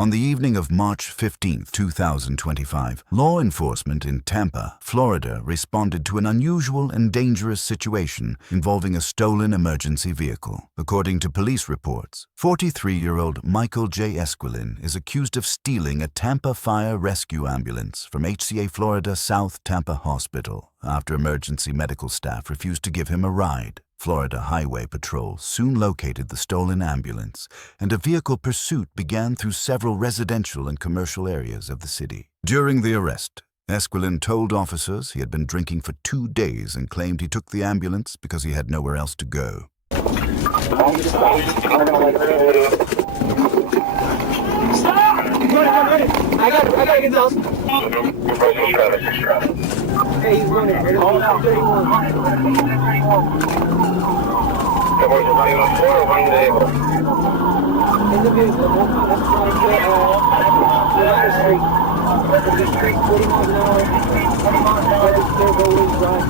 On the evening of March 15, 2025, law enforcement in Tampa, Florida, responded to an unusual and dangerous situation involving a stolen emergency vehicle. According to police reports, 43-year-old Michael J. Esquilin is accused of stealing a Tampa Fire Rescue ambulance from HCA Florida South Tampa Hospital after emergency medical staff refused to give him a ride. Florida Highway Patrol soon located the stolen ambulance, and a vehicle pursuit began through several residential and commercial areas of the city. During the arrest, Esquilin told officers he had been drinking for 2 days and claimed he took the ambulance because he had nowhere else to go. I gotta get those. Hey, he's running. Hold on, 31. In the vehicle, that's going to United Street. 40 miles an hour. Whether still go with drive.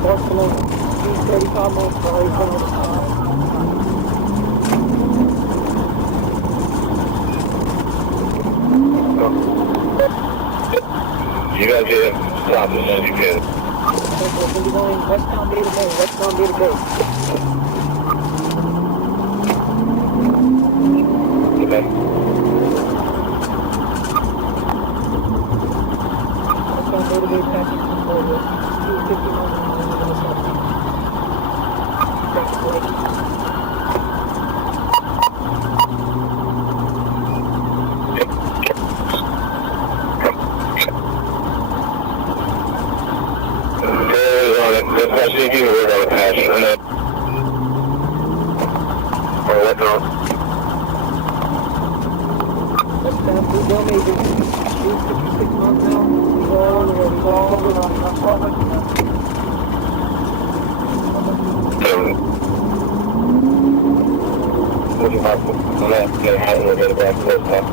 Barcelona. 35 miles per hour. You gotta get stop as soon as you can. We're going westbound Bay to Bay. Westbound Bay to Bay. Okay. Westbound Bay to Bay passing from Florida. 250 miles an hour. We're going to pass it. Or what now? Westbound Blue Dome Major. 256 miles an hour. He's all on the road. He's all over the road. Would you have to left, get a hat and get a back to this one?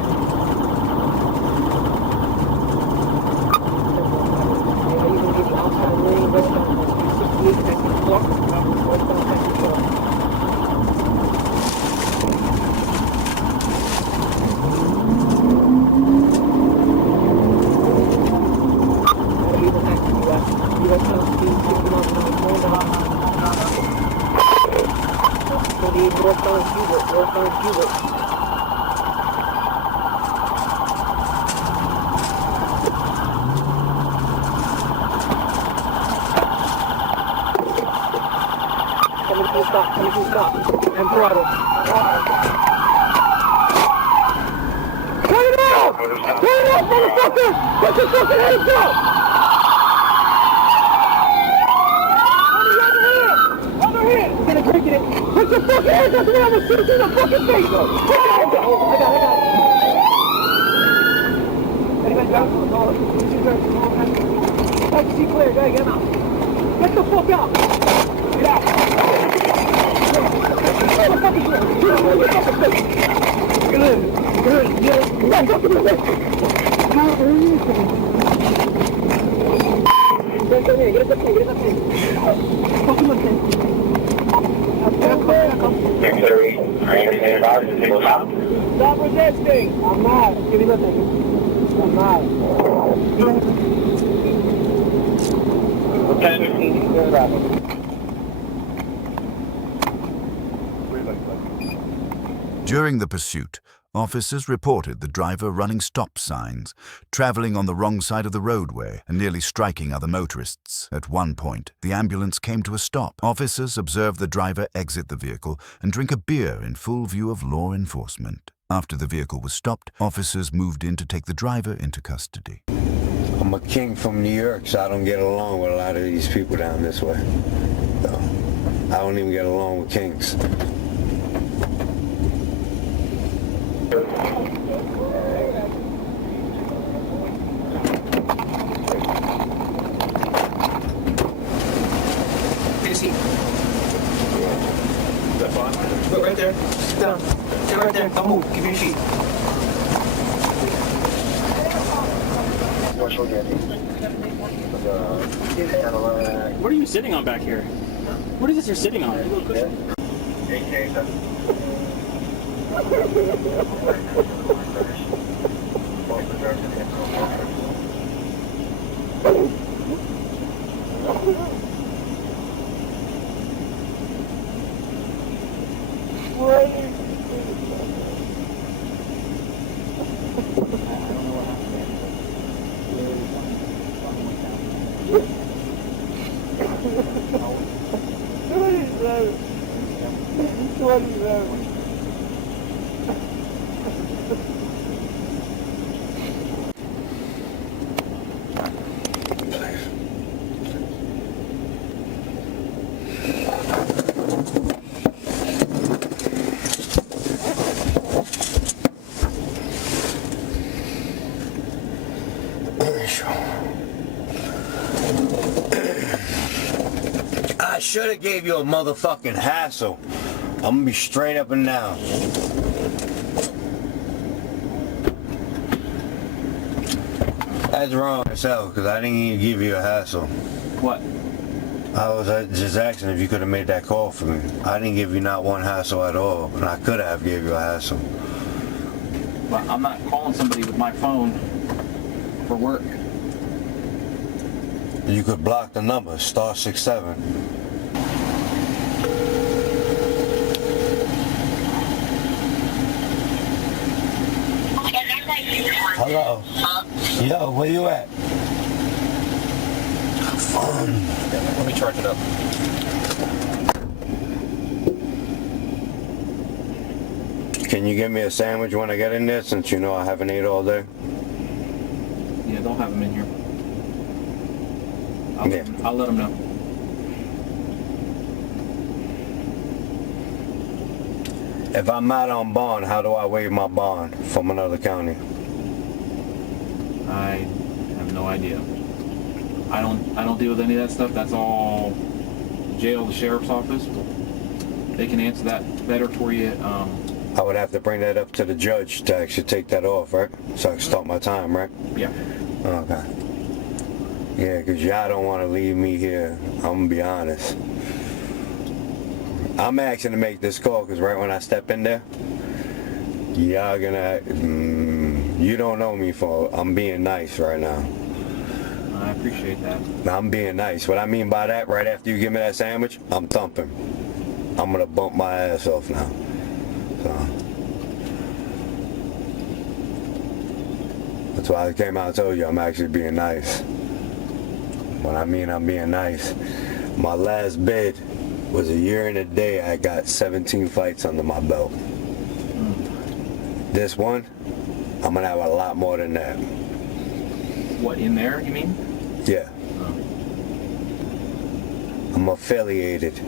Stop. And throttle. Turn it out! Turn it out, motherfucker! Put your fucking hands up! Other hand! I'm gonna break it. Put your fucking hands up and I'm gonna shoot you in the fucking face, though! Put your hands up! I got it. Anybody got it? Let's see clear. Go ahead, get him out. Get the fuck out! Get out! Stop resisting! I'm not. Give me the thing. I'm not. During the pursuit, officers reported the driver running stop signs, traveling on the wrong side of the roadway, and nearly striking other motorists. At one point, the ambulance came to a stop. Officers observed the driver exit the vehicle and drink a beer in full view of law enforcement. After the vehicle was stopped, officers moved in to take the driver into custody. I'm a king from New York, so I don't get along with a lot of these people down this way. So, I don't even get along with kings. Take a seat. Is that fine? Go right there. Sit down. Sit right there. Don't move. Give me your sheet. What are you sitting on back here? What is this you're sitting on? I should have gave you a motherfucking hassle. I'm gonna be straight up and down. That's wrong as hell, because I didn't even give you a hassle. What? I was just asking if you could have made that call for me. I didn't give you not one hassle at all, and I could have gave you a hassle. But I'm not calling somebody with my phone for work. You could block the number, *67. Hello? Yo, where you at? Let me charge it up. Can you give me a sandwich when I get in there, since you know I haven't ate all day? Yeah, don't have them in here. I'll let them know. If I'm out on bond, how do I waive my bond from another county? I have no idea. I don't deal with any of that stuff. That's all jail, the sheriff's office. They can answer that better for you. I would have to bring that up to the judge to actually take that off, right? So I can start my time, right? Yeah. Okay. Yeah, because y'all don't want to leave me here. I'm going to be honest. I'm asking to make this call because right when I step in there, y'all gonna, you don't know me for, I'm being nice right now. I appreciate that. I'm being nice. What I mean by that, right after you give me that sandwich, I'm thumping. I'm going to bump my ass off now. So. That's why I came out and told you I'm actually being nice. When I mean I'm being nice, my last bid was a year and a day. I got 17 fights under my belt. This one, I'm gonna have a lot more than that. What, in there, you mean? Yeah. I'm affiliated.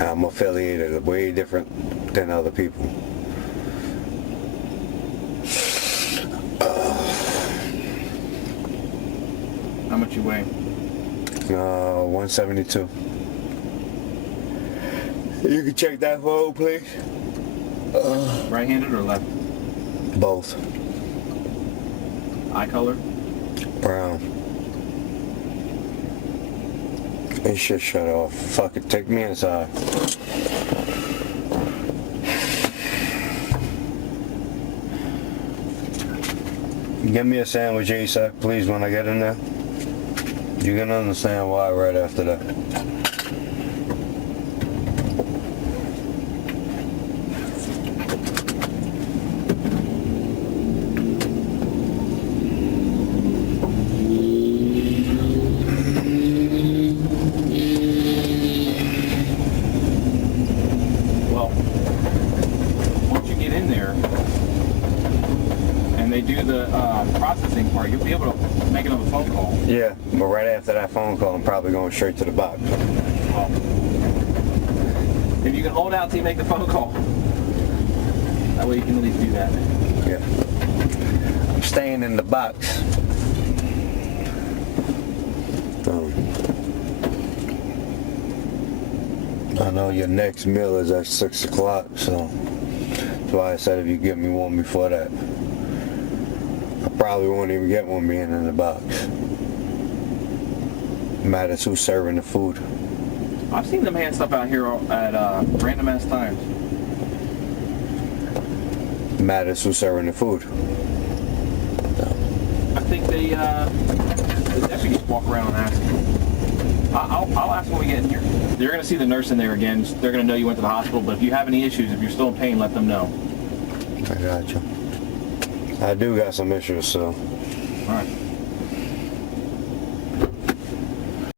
I'm affiliated way different than other people. How much you weigh? 172. You can check that phone, please. Right-handed or left? Both. Eye color? Brown. It should shut off. Fuck it, take me inside. Give me a sandwich ASAP, please, when I get in there. You're gonna understand why right after that. Well, once you get in there, do the processing part, you'll be able to make another phone call. Yeah, but right after that phone call, I'm probably going straight to the box. Well, if you can hold out till you make the phone call, that way you can at least do that. Yeah. I'm staying in the box. I know your next meal is at 6 o'clock, so that's why I said if you get me one before that. I probably won't even get one being in the box. Matters who's serving the food. I've seen them hand stuff out here at random ass times. Matters who's serving the food. I think the deputies walk around and ask. I'll ask when we get in here. They're going to see the nurse in there again. They're going to know you went to the hospital, but if you have any issues, if you're still in pain, let them know. I got you. I do got some issues, so. All right.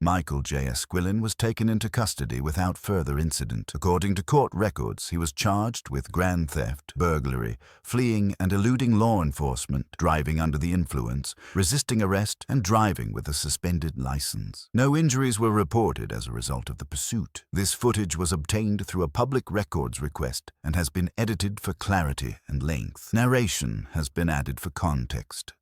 Michael J. Esquilin was taken into custody without further incident. According to court records, he was charged with grand theft, burglary, fleeing and eluding law enforcement, driving under the influence, resisting arrest, and driving with a suspended license. No injuries were reported as a result of the pursuit. This footage was obtained through a public records request and has been edited for clarity and length. Narration has been added for context.